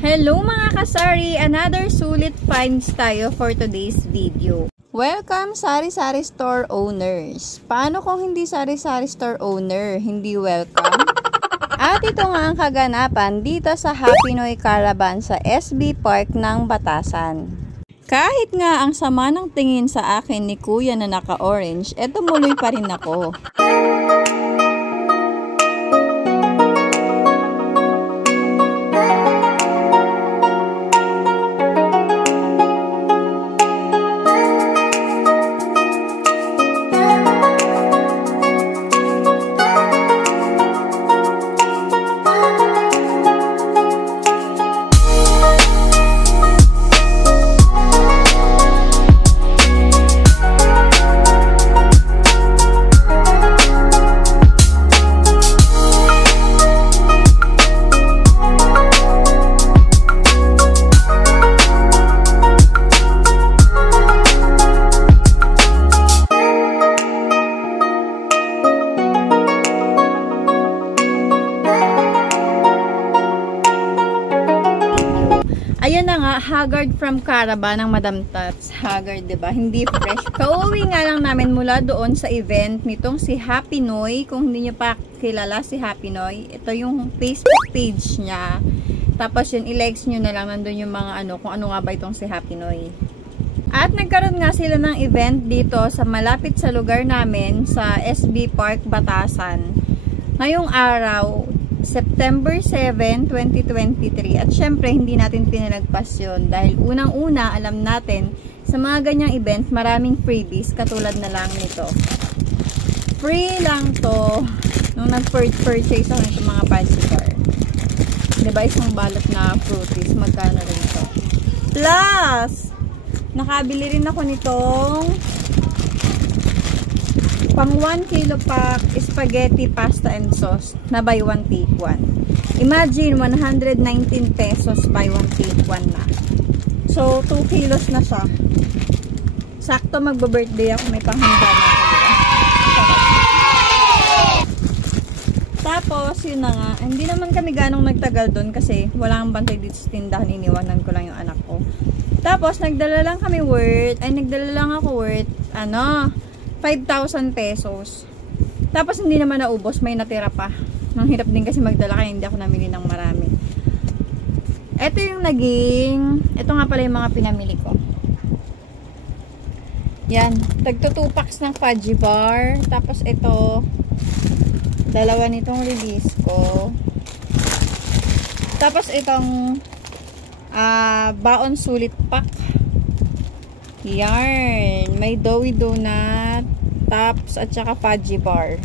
Hello mga kasari! Another sulit finds tayo for today's video. Welcome sari-sari store owners! Paano kung hindi sari-sari store owner, hindi welcome? At ito nga ang kaganapan dito sa Happy Noy Caravan sa SB Park ng Batasan. Kahit nga ang sama ng tingin sa akin ni kuya na naka-orange, eto muloy pa rin ako. Ayan na nga, haggard from Caravan ng Madam Tats. Haggard, diba? Hindi fresh. Kauwi nga lang namin mula doon sa event nitong si Happy Noy. Kung hindi nyo pa kilala si Happy Noy, ito yung Facebook page niya. Tapos yun, i-likes nyo na lang. Nandun yung mga kung ano nga ba itong si Happy Noy. At nagkaroon nga sila ng event dito sa malapit sa lugar namin sa SB Park, Batasan. Ngayong araw, September 7, 2023. At syempre, hindi natin pinalagpas yun. Dahil unang-una, alam natin, sa mga ganyang event, maraming freebies, katulad na lang nito. Free lang to. Nung nag-purchase ako nito mga bicycle. Diba, isang balot na fruities. Magkano rin to? Plus, nakabili rin ako nitong pang 1 kilo pack spaghetti, pasta, and sauce na buy 1 take 1. Imagine, 119 pesos buy 1 take 1 na. So, 2 kilos na siya. Sakto magbo-birthday ako, may panghanda na ako. Tapos, yun na nga. Hindi naman kami ganong nagtagal doon kasi wala kang bantay dito sa tindahan. Iniwanan ko lang yung anak ko. Tapos, nagdala lang ako worth, 5,000 pesos. Tapos hindi naman naubos, may natira pa. Nang hirap din kasi magdala kaya hindi ako namili ng marami. Ito nga pala yung mga pinamili ko. Yan, tagto 2 packs ng fudgy bar. Tapos ito, dalawa nitong release ko. Tapos itong baon sulit pack. Yarn, may doughy donut, tops, at saka fudgy bar.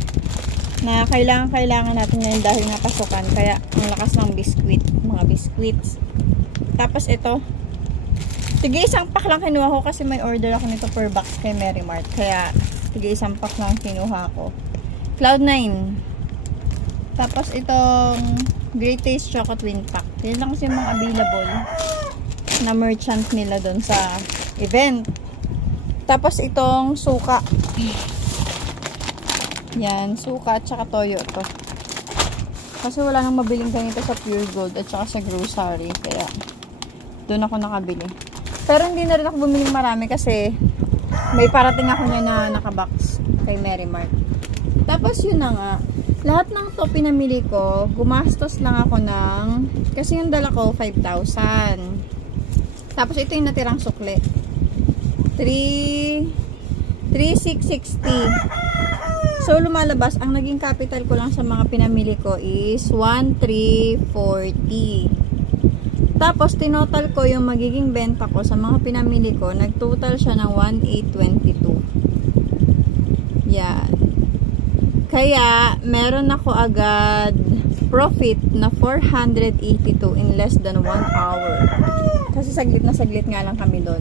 Na kailangan natin ngayon dahil nga pasukan. Kaya, ang lakas ng biskuit, mga biskuits. Tapos ito, tige isang pack lang kinuha ko kasi may order ako nito per box kay Mary Mart. Kaya, tige isang pack lang kinuha ko. Cloud9. Tapos itong Great Taste Choco Twin Pack. Yan lang kasi yung mga available na merchant nila doon sa event. Tapos itong suka. Yan, suka at saka toyo to. Kasi wala nang mabiling ganito sa Pure Gold at saka sa grocery. Kaya doon ako nakabili. Pero hindi na rin ako bumili marami kasi may parating ako niya na nakabox kay Mary Mart. Tapos yun na nga. Lahat ng to pinamili ko, gumastos lang ako ng, kasi yung dala ko 5,000. Tapos ito yung natirang sukle. 3,660. So, lumalabas, ang naging capital ko lang sa mga pinamili ko is 1,340. Tapos, tinotal ko yung magiging benta ko sa mga pinamili ko. Nagtotal siya ng 1,822. Yan. Kaya, meron ako agad profit na 482 in less than 1 hour. Kasi saglit na saglit nga lang kami doon.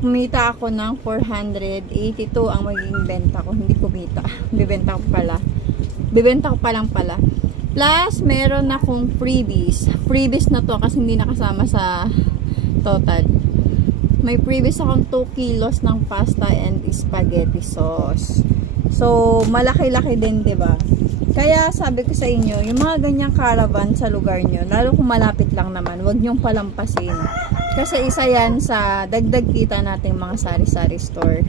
Kumita ako ng 482 ang magiging benta ko. Hindi kumita. Bibenta ko pa lang pala. Plus, meron akong freebies. Freebies na to kasi hindi nakasama sa total. May freebies akong 2 kilos ng pasta and spaghetti sauce. So, malaki-laki din, 'di ba? Kaya sabi ko sa inyo, yung mga ganyang caravan sa lugar nyo, lalo kung malapit lang naman, huwag nyong palampasin. Kasi isa yan sa dagdag kita nating mga sari-sari store.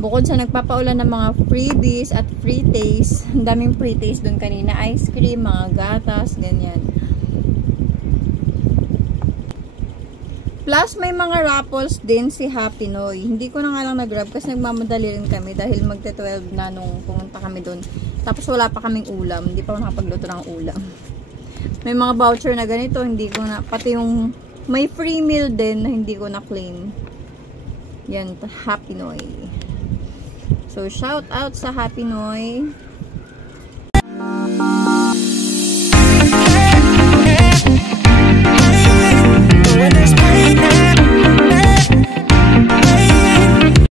Bukod sa nagpapaulan ng mga freebies at free taste, ang daming free taste dun kanina, ice cream, mga gatas, ganyan. Plus, may mga raffles din si Happy Noy. Hindi ko na nga lang nag-grab kasi nagmamadali rin kami dahil magte-12 na nung pumunta kami dun. Tapos wala pa kaming ulam. Hindi pa ako nakapagluto ng ulam. May mga voucher na ganito, hindi ko na, pati yung may free meal din na hindi ko na claim. Yan, Happy Noy. So, shout out sa Happy Noy.